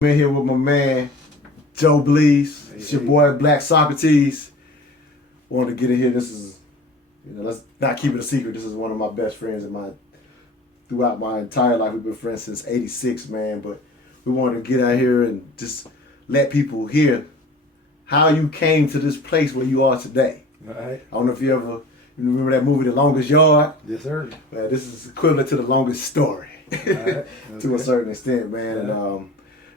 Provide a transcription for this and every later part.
I'm in here with my man, Joe Bleez. It's your boy, Black Socrates. Wanted to get in here. This is, let's not keep it a secret. This is one of my best friends throughout my entire life. We've been friends since '86, man. But we wanted to get out here and just let people hear how you came to this place where you are today. All right. I don't know if you remember that movie, The Longest Yard. Yes, sir. Well, this is equivalent to The Longest Story, Right. to a certain extent, man. Yeah. And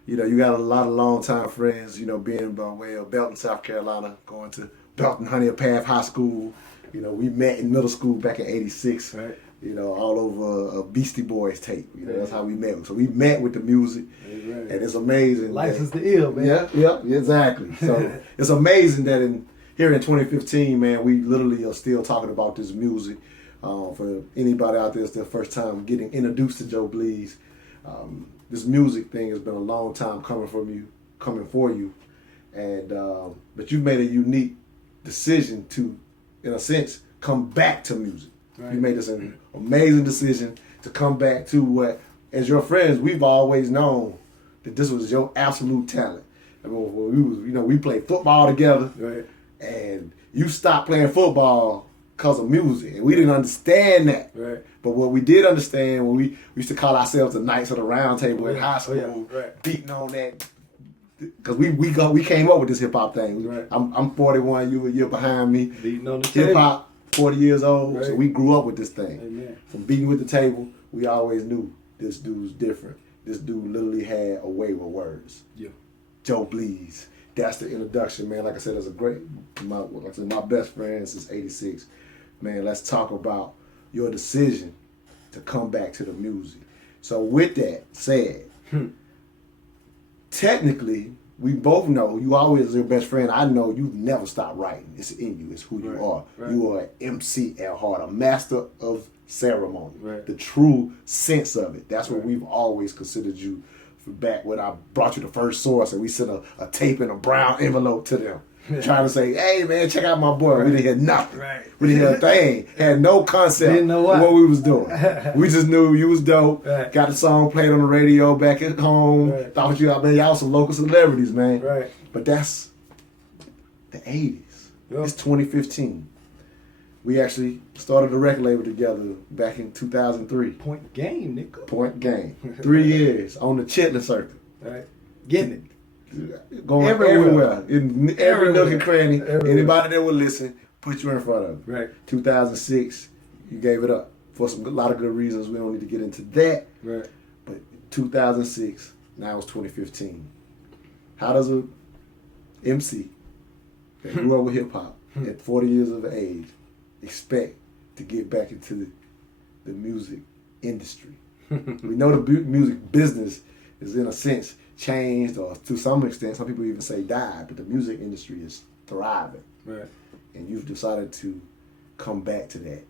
you got a lot of longtime friends, being by way of Belton, South Carolina, going to Belton Honey Path High School. We met in middle school back in '86, Right. all over a Beastie Boys tape. That's how we met. So we met with the music, Right. and it's amazing. License to ill, man. Yeah, exactly. So it's amazing that here in 2015, man, we literally are still talking about this music. For anybody out there, it's their first time getting introduced to Joe Bleez. This music thing has been a long time coming for you, and but you've made a unique decision to, in a sense, come back to music. Right. You made this an amazing decision to come back to what, as your friends, we've always known that this was your absolute talent. I mean, when we played football together, Right. and you stopped playing football because of music, and we didn't understand that. Right. But what we did understand, when we used to call ourselves the Knights of the Round Table in high school, Right. beating on that, because we came up with this hip hop thing. Right. I'm 41, you a year behind me. Beating on the Hip table. hop, 40 years old, so Right. we grew up with this thing. Amen. From beating with the table, we always knew this dude's different. This dude literally had a way with words. Yeah. Joe Bleez. That's the introduction, man. Like I said, my best friend since '86. Man, let's talk about your decision to come back to the music. So with that said, technically, we both know you always your best friend. I know you never stop writing. It's in you. It's who you Right. are. Right. You are an MC at heart, a master of ceremony. Right. The true sense of it. That's what Right. we've always considered you. Back when I brought you the first source, and we sent a tape in a brown envelope to them, trying to say, "Hey man, check out my boy." Right. We didn't hear nothing. Right. We didn't hear a thing. Had no concept Didn't know of what. what we was doing. We just knew you was dope. Right. Got the song played on the radio back at home. Right. Thought you out, man. Y'all some local celebrities, man. Right. But that's the '80s. Yep. It's 2015. We actually started a record label together back in 2003. Point game, nigga. Point Game. 3 years on the Chitlin circuit. Right. Getting it. Going Everywhere. everywhere. In every Everywhere. nook and cranny. Everywhere. Anybody that would listen, put you in front of them. Right. 2006, you gave it up for a lot of good reasons. We don't need to get into that. Right. But 2006, now it's 2015. How does a MC that grew up with hip hop at 40 years of age expect to get back into the music industry? We know the music business is, in a sense, changed, or to some extent, some people even say died, but the music industry is thriving. Right. And you've decided to come back to that.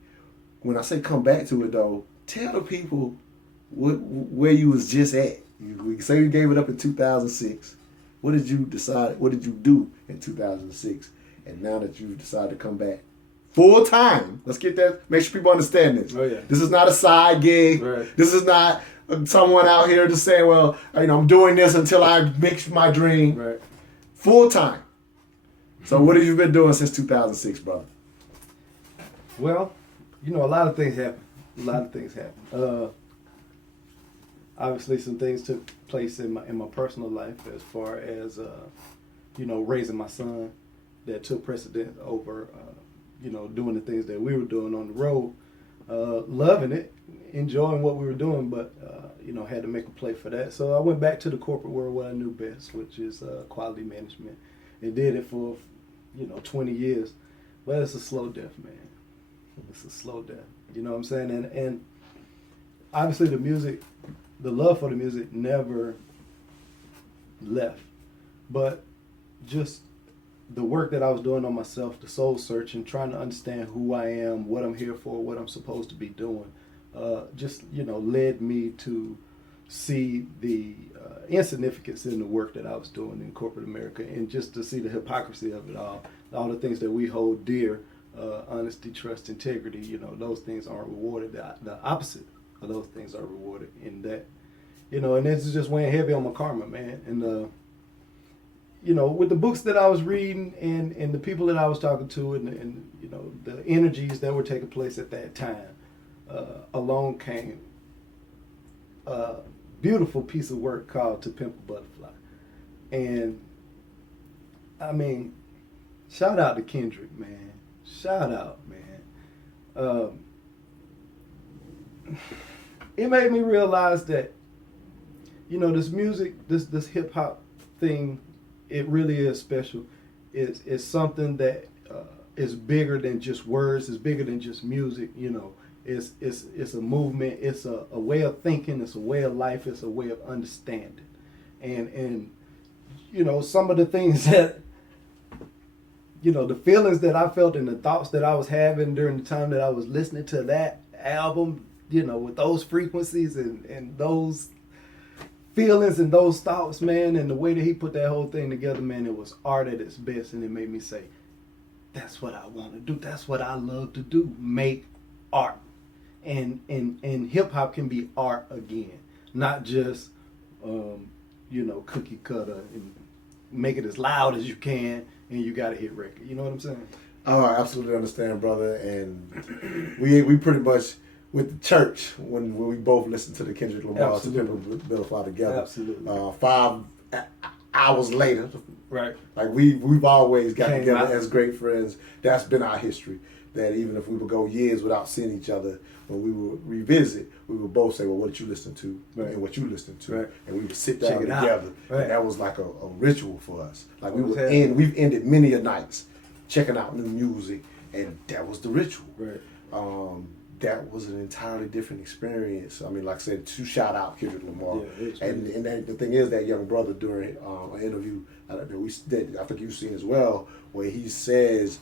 When I say come back to it, though, tell the people where you was just at. We say you gave it up in 2006. What did you decide? What did you do in 2006? And now that you've decided to come back full time, let's get that. Make sure people understand this. Oh, yeah. This is not a side gig. Right. This is not someone out here just saying, "Well, I'm doing this until I make my dream." Right. Full time. So what have you been doing since 2006, brother? Well, a lot of things happen. Obviously, some things took place in my personal life as far as raising my son, that took precedence over doing the things that we were doing on the road. Loving it, enjoying what we were doing, but had to make a play for that. So I went back to the corporate world, what I knew best, which is quality management, and did it for 20 years. But it's a slow death, man. It's a slow death. You know what I'm saying? And obviously the love for the music never left. But just the work that I was doing on myself, the soul searching, trying to understand who I am, what I'm here for, what I'm supposed to be doing, led me to see the insignificance in the work that I was doing in corporate America, and just to see the hypocrisy of it all the things that we hold dear, honesty, trust, integrity, those things aren't rewarded. The opposite of those things are rewarded, in that and this is just weighing heavy on my karma, man. And with the books that I was reading and the people that I was talking to and the energies that were taking place at that time, along came a beautiful piece of work called To Pimp a Butterfly. And I mean, shout out to Kendrick, man. Shout out, man. It made me realize that, this music, this hip hop thing, it really is special. It's something that is bigger than just words. It's bigger than just music. It's a movement. It's a way of thinking. It's a way of life. It's a way of understanding. And some of the things that the feelings that I felt and the thoughts that I was having during the time that I was listening to that album, with those frequencies and those feelings and those thoughts, man, and the way that he put that whole thing together, man, it was art at its best. And it made me say, that's what I want to do. That's what I love to do, make art. And hip hop can be art again, not just, cookie cutter and make it as loud as you can and you got to hit record. You know what I'm saying? Oh, I absolutely understand, brother. And we pretty much, with the church, when we both listened to the Kendrick Lamar To Pimp a Butterfly together. Absolutely. 5 hours later, right? Like we've always got together as great friends. That's been our history. That even if we would go years without seeing each other, when we would revisit, we would both say, "Well, what did you listen to?" Right. And what you listened to, right. And we would sit down together. Right. And that was like a ritual for us. Like we've ended many a nights checking out new music, and that was the ritual. Right. That was an entirely different experience. I mean, like I said, to shout out Kendrick Lamar. Yeah, and the thing is, that young brother during an interview that I think you've seen as well, where he says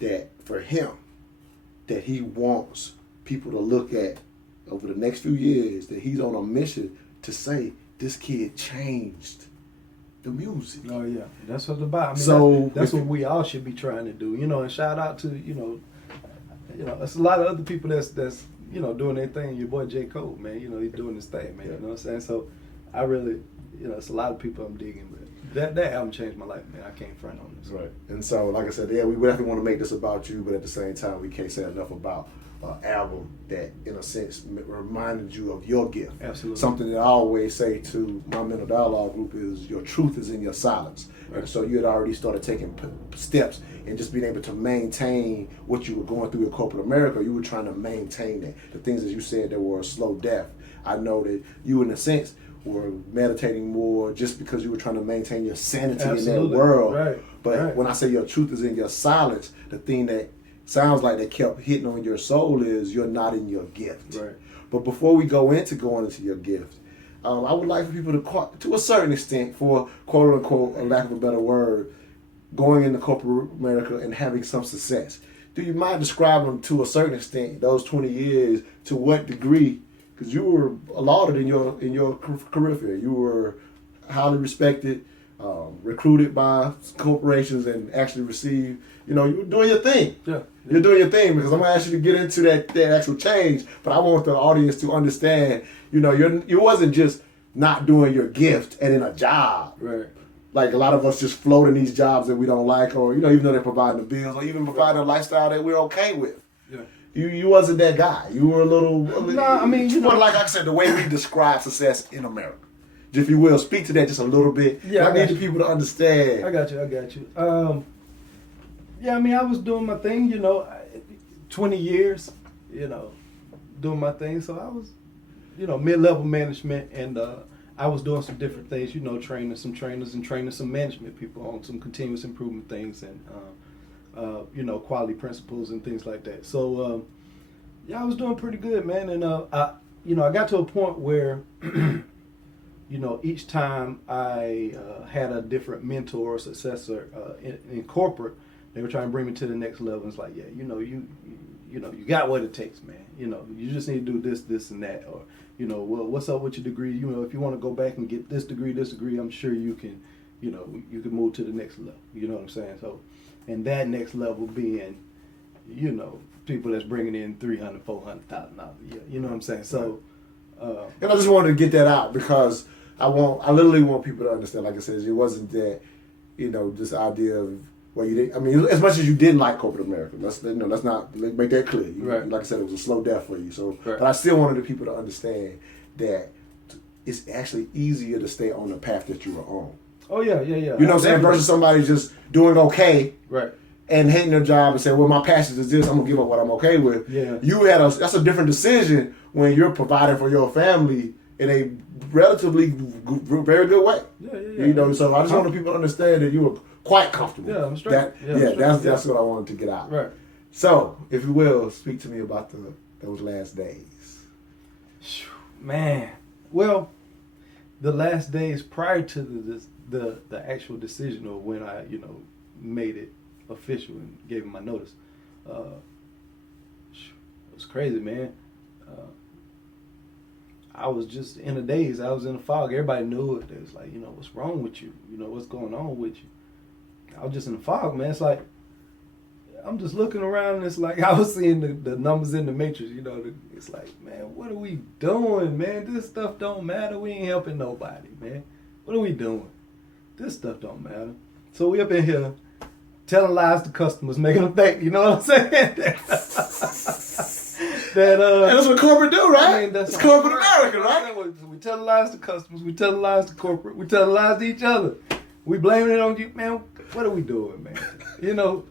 that for him, that he wants people to look at over the next few years, that he's on a mission to say, this kid changed the music. Oh yeah, that's what it's about. I mean, that's what we all should be trying to do. And shout out to there's a lot of other people that's doing their thing. Your boy J. Cole, man, he's doing his thing, man. Yeah. You know what I'm saying? So I really, it's a lot of people I'm digging, but that album changed my life, man. I can't front on this. Right. And so, like I said, yeah, we definitely want to make this about you, but at the same time, we can't say enough about an album that, in a sense, reminded you of your gift. Absolutely. Something that I always say to my mental dialogue group is, your truth is in your silence. Right. And so you had already started taking steps and just being able to maintain what you were going through in corporate America. You were trying to maintain that. The things that you said that were a slow death. I know that you, in a sense, were meditating more just because you were trying to maintain your sanity in that world. Right. But when I say your truth is in your silence, the thing that sounds like that kept hitting on your soul is you're not in your gift. Right. But before we going into your gift, I would like for people to a certain extent, for quote unquote, a lack of a better word, going into corporate America and having some success. Do you mind describing to a certain extent those 20 years, to what degree? Because you were lauded in your career field. You were highly respected, recruited by corporations, and actually received. You were doing your thing. Yeah. You're doing your thing, because I'm gonna ask you to get into that actual change. But I want the audience to understand. You wasn't just not doing your gift and in a job. Right. Like a lot of us just float in these jobs that we don't like, or even though they're providing the bills, or even providing a lifestyle that we're okay with. Yeah. You wasn't that guy. You were a little. No, I mean, like I said, the way we describe success in America. If you will, speak to that just a little bit. Yeah, I need the people to understand. I got you. Yeah, I mean, I was doing my thing, 20 years, doing my thing. So I was, mid-level management, and I was doing some different things, training some trainers and training some management people on some continuous improvement things and, quality principles and things like that. So, I was doing pretty good, man. And, I got to a point where, each time I had a different mentor or successor in corporate, they were trying to bring me to the next level. It's like, yeah, you got what it takes, man. You just need to do this, and that, or well, what's up with your degree? If you want to go back and get this degree, I'm sure you can, you can move to the next level. You know what I'm saying? So, and that next level being, people that's bringing in $300,000, $400,000 a year. You know what I'm saying? So, And I just wanted to get that out because I literally want people to understand. Like I said, it wasn't that, this idea of you didn't. I mean, as much as you didn't like corporate America, let's not make that clear. Right. Like I said, it was a slow death for you. So, right. But I still wanted the people to understand that it's actually easier to stay on the path that you were on. Oh yeah. You know what I'm saying? Versus somebody just doing okay, right, and hating their job and saying, "Well, my passion is this. I'm gonna give up what I'm okay with." Yeah. That's a different decision when you're providing for your family in a relatively very good way. Yeah. So I just wanted people to understand that you were quite comfortable. Yeah, I'm straight. That's what I wanted to get out. Right. So, if you will, speak to me about those last days. Man, well, the last days prior to the actual decision of when I made it official and gave him my notice, it was crazy, man. I was just in a daze. I was in a fog. Everybody knew it. It was like, what's wrong with you? What's going on with you? I was just in a fog, man. It's like, I'm just looking around and it's like, I was seeing the numbers in the matrix, It's like, man, what are we doing, man? This stuff don't matter. We ain't helping nobody, man. What are we doing? This stuff don't matter. So we up in here telling lies to customers, making them think, you know what I'm saying? And that's what corporate do, right? I mean, it's corporate America, right? We tell lies to customers. We tell lies to corporate. We tell lies to each other. We blaming it on you, man. What are we doing, man?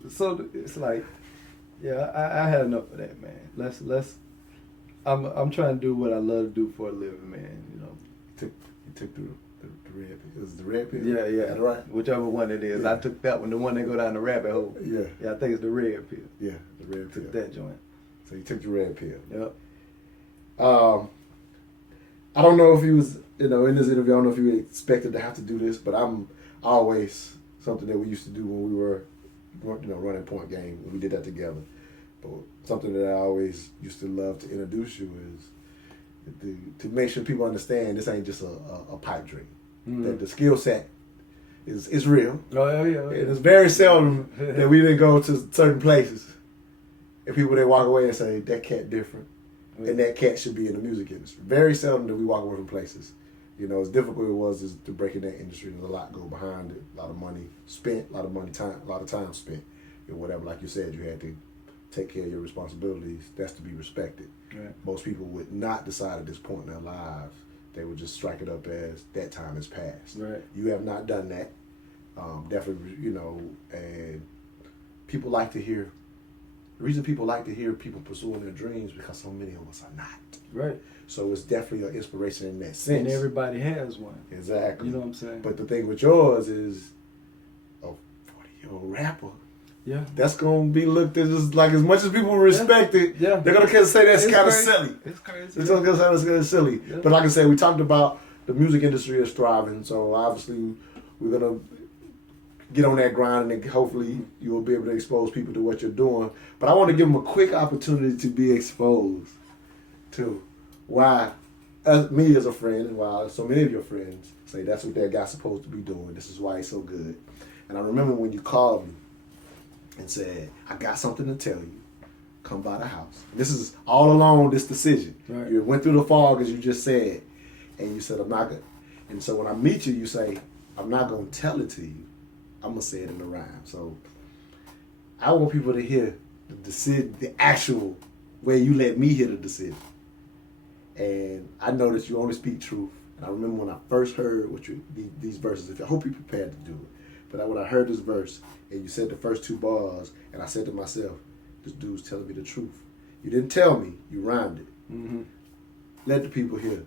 So it's like, yeah, I had enough of that, man. Let's. I'm trying to do what I love to do for a living, man. You took the red pill. It was the red pill. Yeah. Right. Whichever one it is, yeah. I took that one. The one that go down the rabbit hole. Yeah. I think it's the red pill. Yeah, the red pill. Took that joint. So you took the red pill. Yep. I don't know if he was, in this interview, I don't know if you expected to have to do this, but I'm always something that we used to do when we were, running point game, when we did that together. But something that I always used to love to introduce you is to make sure people understand this ain't just a pipe dream. Mm-hmm. That the skill set is real. Oh, yeah. And it's very seldom that we didn't go to certain places and people they walk away and say, that cat different. And that cat should be in the music industry. Very seldom do we walk away from places. As difficult it was to break in that industry, there's a lot go behind it, a lot of money spent, a lot of time spent, and whatever. Like you said, you had to take care of your responsibilities. That's to be respected. Right. Most people would not decide at this point in their lives. They would just strike it up as that time has passed. Right. You have not done that. Definitely, and people like to hear. The reason people like to hear people pursuing their dreams because so many of us are not. Right. So it's definitely an inspiration in that sense. And everybody has one. Exactly. You know what I'm saying? But the thing with yours is a 40-year-old rapper. Yeah. That's going to be looked at as like as much as people respect it. Yeah. They're going to say that's kind of crazy. silly. It's crazy. They're going to say that's kind of silly. Yeah. But like I said, we talked about the music industry is thriving. So obviously we're going to get on that grind and then hopefully you will be able to expose people to what you're doing. But I want to give them a quick opportunity to be exposed to why me as a friend and why so many of your friends say that's what that guy's supposed to be doing. This is why he's so good. And I remember when you called me and said, I got something to tell you. Come by the house. This is all along this decision. Right. You went through the fog as you just said, and you said, I'm not going to. And so when I meet you, you say, I'm not going to tell it to you. I'm going to say it in the rhyme. So I want people to hear the decision, the actual way you let me hear the decision. And I know that you only speak truth. And I remember when I first heard these verses, I hope you're prepared to do it. But when I heard this verse, and you said the first two bars, and I said to myself, this dude's telling me the truth. You didn't tell me, you rhymed it. Mm-hmm. Let the people hear.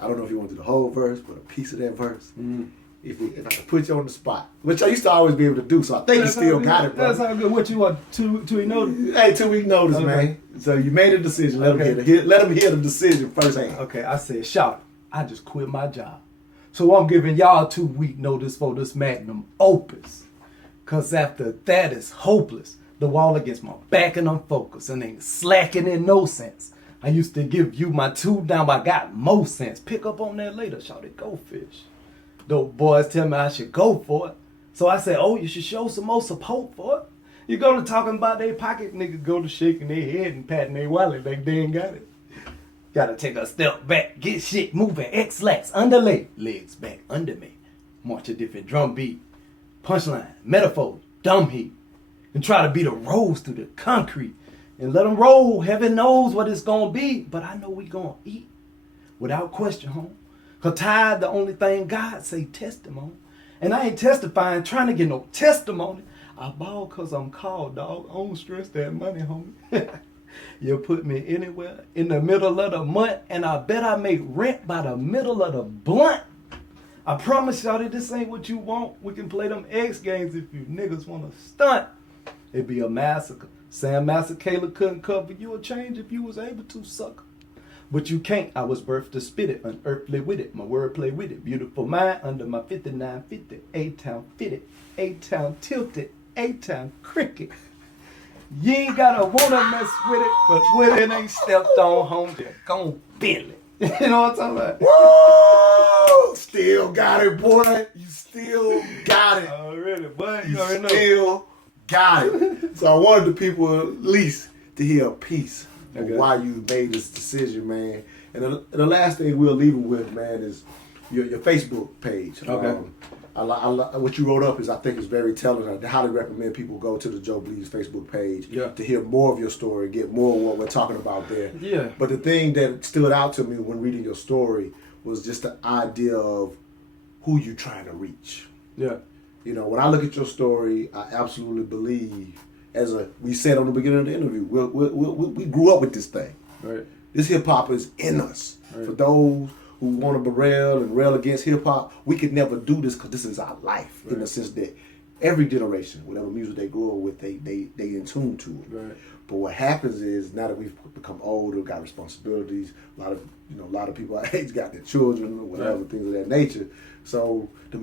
I don't know if you want to do the whole verse, but a piece of that verse. Mm-hmm. If I could put you on the spot, which I used to always be able to do, so I think you still got it, bro. That's how good. What you want? 2 week notice? Hey, 2 week notice, Okay. man. So you made a decision. Let them hear the decision firsthand. Okay, I said, shout, I just quit my job. So I'm giving y'all 2 week notice for this magnum opus. Cause after that it's hopeless. The wall against my back and I'm focused and ain't slacking in no sense. I used to give you my 2 down, but I got more sense. Pick up on that later, shout it, go fish. Dope boys tell me I should go for it. So I said, oh, you should show some more support for it. You go to talking about their pocket, niggas go to shaking their head and patting their wallet like they ain't got it. Gotta take a step back, get shit moving, X-lax, underlay, legs back under me. March a different drum beat, punchline, metaphor, dumb heat. And try to beat a rose through the concrete. And let them roll, heaven knows what it's gonna be. But I know we gonna eat, without question, home. Cause tithe the only thing God say testimony. And I ain't testifying, trying to get no testimony. I ball cause I'm called, dog. I don't stress that money, homie. You put me anywhere in the middle of the month, and I bet I make rent by the middle of the blunt. I promise y'all that this ain't what you want. We can play them X games if you niggas wanna stunt. It'd be a massacre. Sam Massacala couldn't cover you a change if you was able to, sucker. But you can't. I was birthed to spit it, unearthly with it. My wordplay with it. Beautiful mind under my 5950. A-Town fitted, A-Town tilted, A-Town cricket. You ain't gotta wanna mess with it, but when it ain't stepped on home, just gon' feel it. You know what I'm talking about? Woo! Still got it, boy. You still got it. Already, boy. You already know. still got it. So I wanted the people at least to hear a piece of why you made this decision, man. And the last thing we'll leave them with, man, is your Facebook page. Okay. What you wrote up I think is very telling. I highly recommend people go to the Joe Bleez Facebook page to hear more of your story, get more of what we're talking about there. Yeah. But the thing that stood out to me when reading your story was just the idea of who you trying to reach. Yeah. You know, when I look at your story, I absolutely believe, we said on the beginning of the interview, we grew up with this thing. Right. This hip hop is in us. Right. For those who want to rail and rail against hip hop, we could never do this because this is our life. Right. In the sense that every generation, whatever music they grow up with, they in tune to it. Right. But what happens is now that we've become older, got responsibilities, a lot of people our age got their children or whatever, things of that nature. So the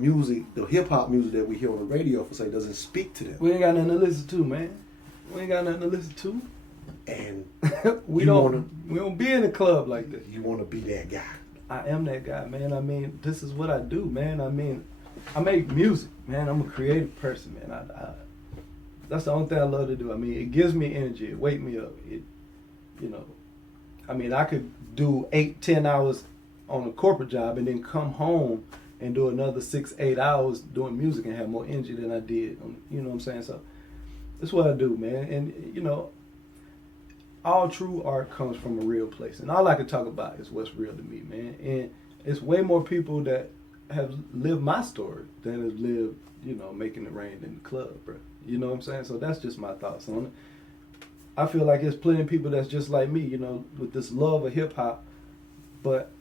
hip hop music that we hear on the radio, for say, doesn't speak to them. We ain't got nothing to listen to, man. We ain't got nothing to listen to. And we don't be in a club like this. You want to be that guy. I am that guy, man. I mean, this is what I do, man. I mean, I make music, man. I'm a creative person, man. That's the only thing I love to do. I mean, it gives me energy. It wakes me up. I mean, I could do 8-10 hours on a corporate job and then come home and do another 6-8 hours doing music and have more energy than I did. You know what I'm saying? So that's what I do, man. And, all true art comes from a real place. And all I can talk about is what's real to me, man. And it's way more people that have lived my story than have lived, making it rain in the club, bro. You know what I'm saying? So that's just my thoughts on it. I feel like there's plenty of people that's just like me, with this love of hip-hop, but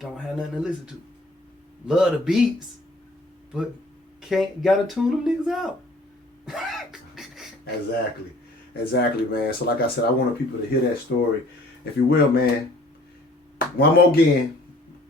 don't have nothing to listen to. Love the beats, but gotta tune them niggas out. Exactly, man. So like I said, I wanted people to hear that story. If you will, man, one more again,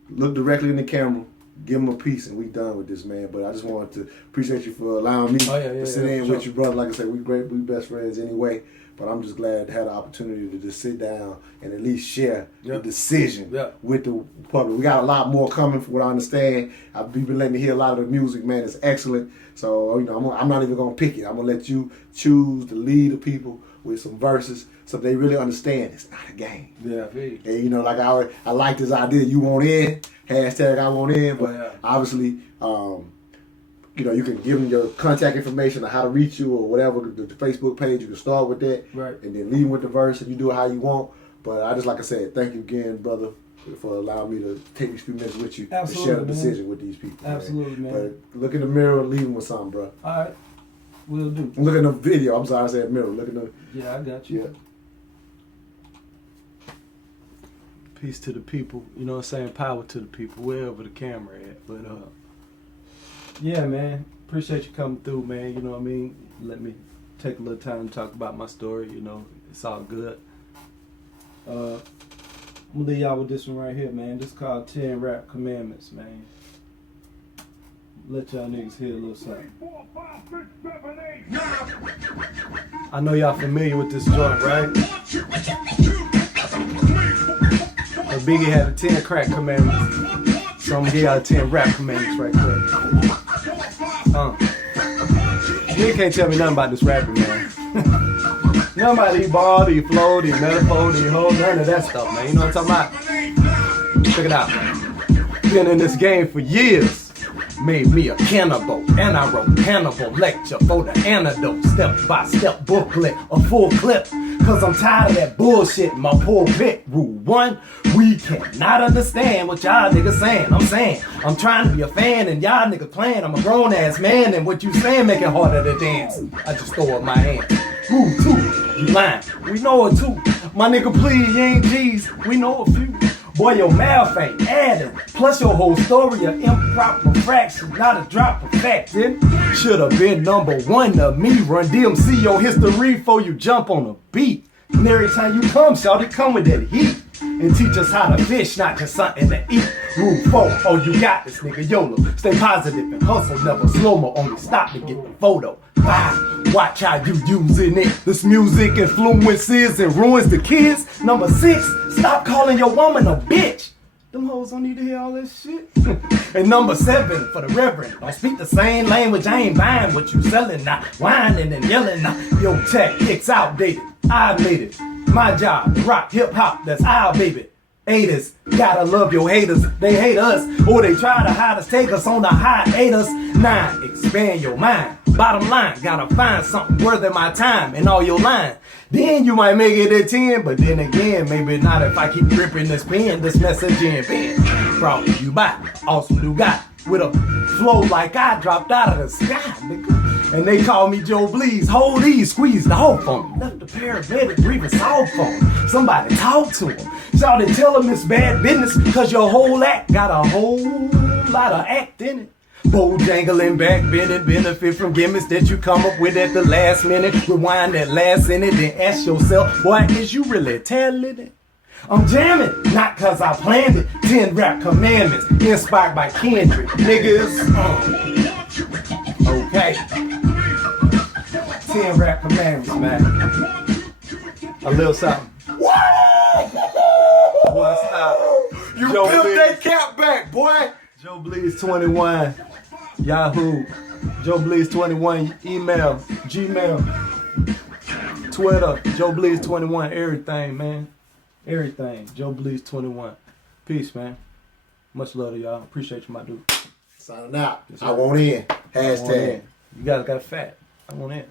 look directly in the camera, give them a piece, and we done with this, man. But I just wanted to appreciate you for allowing me to sit in with you, brother. Like I said, we best friends anyway. But I'm just glad to have the opportunity to just sit down and at least share the decision with the public. We got a lot more coming from what I understand. I've been letting me hear a lot of the music, man. It's excellent. So, I'm not even going to pick it. I'm going to let you choose to lead the people with some verses so they really understand it's not a game. Yeah, I feel you. And, like I like this idea, you want in, hashtag I want in, but obviously, you can give them your contact information or how to reach you or whatever, the Facebook page. You can start with that, and then lead with the verse, and you do it how you want. But I just, like I said, thank you again, brother, for allowing me to take these few minutes with you and share the decision with these people. Absolutely, man. But look in the mirror and leave them with something, bro. All right, we'll do. Look in the video. I'm sorry I said mirror. Look in the. Yeah, I got you. Yeah. Peace to the people. You know what I'm saying? Power to the people, wherever the camera at. But yeah, man. Appreciate you coming through, man. You know what I mean? Let me take a little time to talk about my story. It's all good. I'm gonna leave y'all with this one right here, man. This is called 10 Rap Commandments, man. Let y'all niggas hear a little something. I know y'all familiar with this joint, right? But Biggie had the 10 crack commandments. So I'm gonna give y'all the 10 rap commandments right quick. You can't tell me nothing about this rapping, man. Nobody ball, they flow, they metaphor, they hold none of that stuff, man. You know what I'm talking about? Check it out, man. Been in this game for years. Made me a cannibal, and I wrote Hannibal lecture for the antidote, step-by-step booklet, a full clip, cause I'm tired of that bullshit in my pulpit. Rule 1, we cannot understand what y'all niggas saying. I'm trying to be a fan, and y'all niggas playing. I'm a grown-ass man, and what you saying make it harder to dance. I just throw up my hands. Rule 2, you lying, we know it too. My nigga, please, you ain't G's, we know a few. Boy, your math ain't adding. Plus your whole story of improper fraction, not a drop of fact, then. Should've been number 1 to me. Run DMC your history before you jump on a beat. And every time you come, shawty, come with that heat. And teach us how to fish, not just something to eat. Rule 4, oh you got this nigga, YOLO. Stay positive and hustle, never slow-mo. Only stop to get the photo. Bye. Watch how you using it. This music influences and ruins the kids. Number 6, stop calling your woman a bitch. Them hoes don't need to hear all this shit. And number 7, for the reverend, don't speak the same language. I ain't buying what you selling, not whining and yelling. Your tactics outdated. I made it. My job, rock, hip hop, that's our baby. Haters, gotta love your haters. They hate us, or they try to hide us, take us on the hiatus. 9, expand your mind. Bottom line, gotta find something worth of my time in all your lines. Then you might make it at 10, but then again, maybe not if I keep gripping this pen, this messaging pen. Probably you buy, awesome new guy, with a flow like I dropped out of the sky, nigga. And they call me Joe Bleez. Hold these, squeeze the whole phone. Left the paramedic breathing soft phone. Somebody talk to him. Shawty tell him it's bad business, cause your whole act got a whole lot of act in it. Bojangling, back bending, benefit from gimmicks that you come up with at the last minute. Rewind that last in it, then ask yourself, boy, is you really telling it? I'm jamming, not cause I planned it. 10 rap commandments, inspired by Kendrick. Niggas, okay. 10 rap commandments, man. A little something. Boy, stop. You built that cap back, boy. Joe Bleez 21, Yahoo. Joe Bleez 21, email, Gmail, Twitter, Joe Bleez 21, everything, man. Everything. Joe Bleez 21. Peace, man. Much love to y'all. Appreciate you, my dude. Signing out. Yes, I want in. Hashtag. You guys got a fat. I want in.